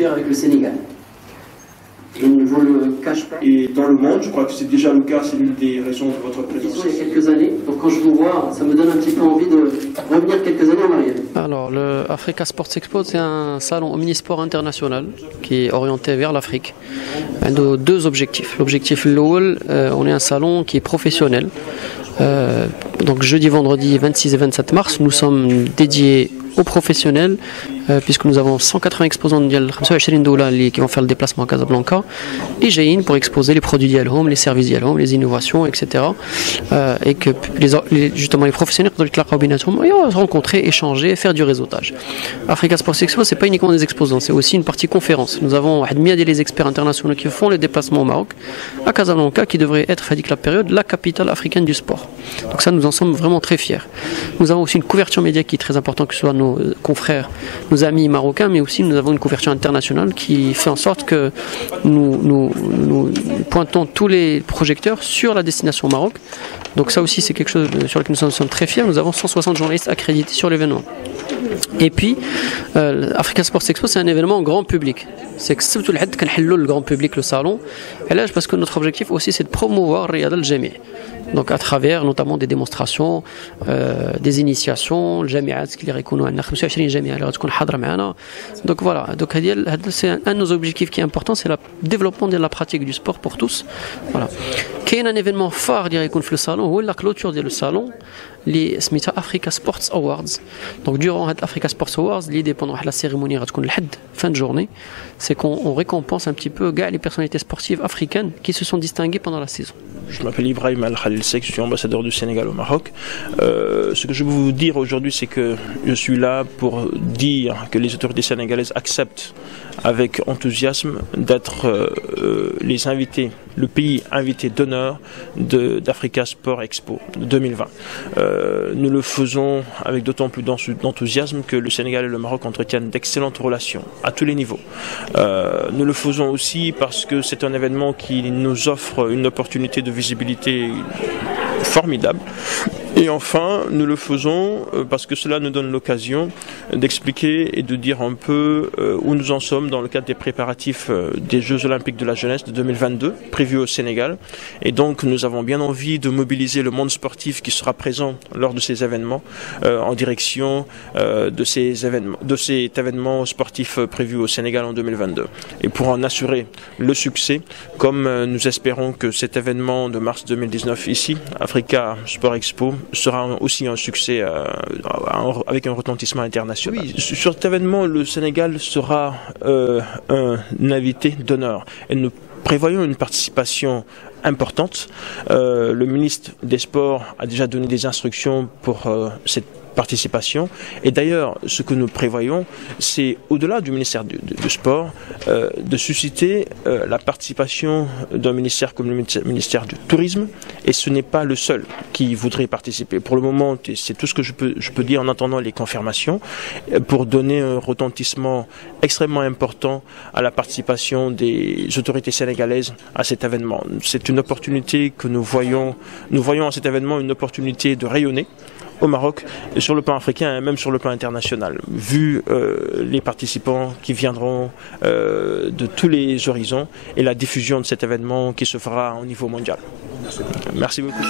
particulière avec le Sénégal. Et ne vous le cache pas. Et dans le monde, je crois que c'est déjà le cas, c'est l'une des raisons de votre présence. Il y a quelques années, donc quand je vous vois, ça me donne un petit peu envie de revenir quelques années en arrière. Alors, le Africa Sports Expo, c'est un salon omnisport international qui est orienté vers l'Afrique. Il y a deux objectifs. L'objectif l'OL, on est un salon qui est professionnel. Donc jeudi, vendredi 26 et 27 mars, nous sommes dédiés aux professionnels puisque nous avons 180 exposants de 25 dollars qui vont faire le déplacement à Casablanca et Jaïn pour exposer les produits d'Yalhom, les services d'Yalhom, les innovations, etc. Et que justement les professionnels peuvent se rencontrer, échanger, faire du réseautage. Africa Sports Expo, c'est pas uniquement des exposants, c'est aussi une partie conférence. Nous avons les experts internationaux qui font les déplacements au Maroc, à Casablanca, qui devrait être, à la période, la capitale africaine du sport. Donc ça, nous en sommes vraiment très fiers. Nous avons aussi une couverture média qui est très importante, que ce soit nos confrères, nos amis marocains, mais aussi nous avons une couverture internationale qui fait en sorte que nous pointons tous les projecteurs sur la destination Maroc. Donc ça aussi, c'est quelque chose sur lequel nous sommes très fiers. Nous avons 160 journalistes accrédités sur l'événement. Et puis, Africa Sports Expo, c'est un événement grand public. C'est que tout le grand public, le salon. Et là, parce que notre objectif aussi, c'est de promouvoir Riyad al-Jami'. Donc à travers notamment des démonstrations, des initiations, donc voilà, donc c'est un de nos objectifs qui est important, c'est le développement de la pratique du sport pour tous. Voilà. Il y a un événement phare qui est le salon, c'est la clôture du salon, les Africa Sports Awards. Donc durant Africa Sports Awards, l'idée pendant la cérémonie fin de journée, c'est qu'on récompense un petit peu les personnalités sportives africaines qui se sont distinguées pendant la saison. Je m'appelle Ibrahim Al-Khalil Sek, je suis ambassadeur du Sénégal au Maroc. Ce que je veux vous dire aujourd'hui, c'est que je suis là pour dire que les autorités sénégalaises acceptent avec enthousiasme d'être les invités, le pays invité d'honneur d'Africa Sport Expo 2020. Nous le faisons avec d'autant plus d'enthousiasme que le Sénégal et le Maroc entretiennent d'excellentes relations à tous les niveaux. Nous le faisons aussi parce que c'est un événement qui nous offre une opportunité de visibilité formidable. Et enfin, nous le faisons parce que cela nous donne l'occasion d'expliquer et de dire un peu où nous en sommes dans le cadre des préparatifs des Jeux Olympiques de la jeunesse de 2022, prévus au Sénégal. Et donc, nous avons bien envie de mobiliser le monde sportif qui sera présent lors de ces événements en direction de cet événement sportif prévu au Sénégal en 2022. Et pour en assurer le succès, comme nous espérons que cet événement de mars 2019 ici, Africa Sport Expo, sera aussi un succès avec un retentissement international. Oui, sur cet événement, le Sénégal sera un invité d'honneur et nous prévoyons une participation importante. Le ministre des Sports a déjà donné des instructions pour cette participation. Et d'ailleurs, ce que nous prévoyons, c'est au-delà du ministère du Sport, de susciter la participation d'un ministère comme le ministère du Tourisme. Et ce n'est pas le seul qui voudrait participer. Pour le moment, c'est tout ce que je peux dire en attendant les confirmations, pour donner un retentissement extrêmement important à la participation des autorités sénégalaises à cet événement. C'est une opportunité que nous voyons à cet événement une opportunité de rayonner au Maroc, et sur le plan africain et même sur le plan international, vu les participants qui viendront de tous les horizons et la diffusion de cet événement qui se fera au niveau mondial. Merci beaucoup.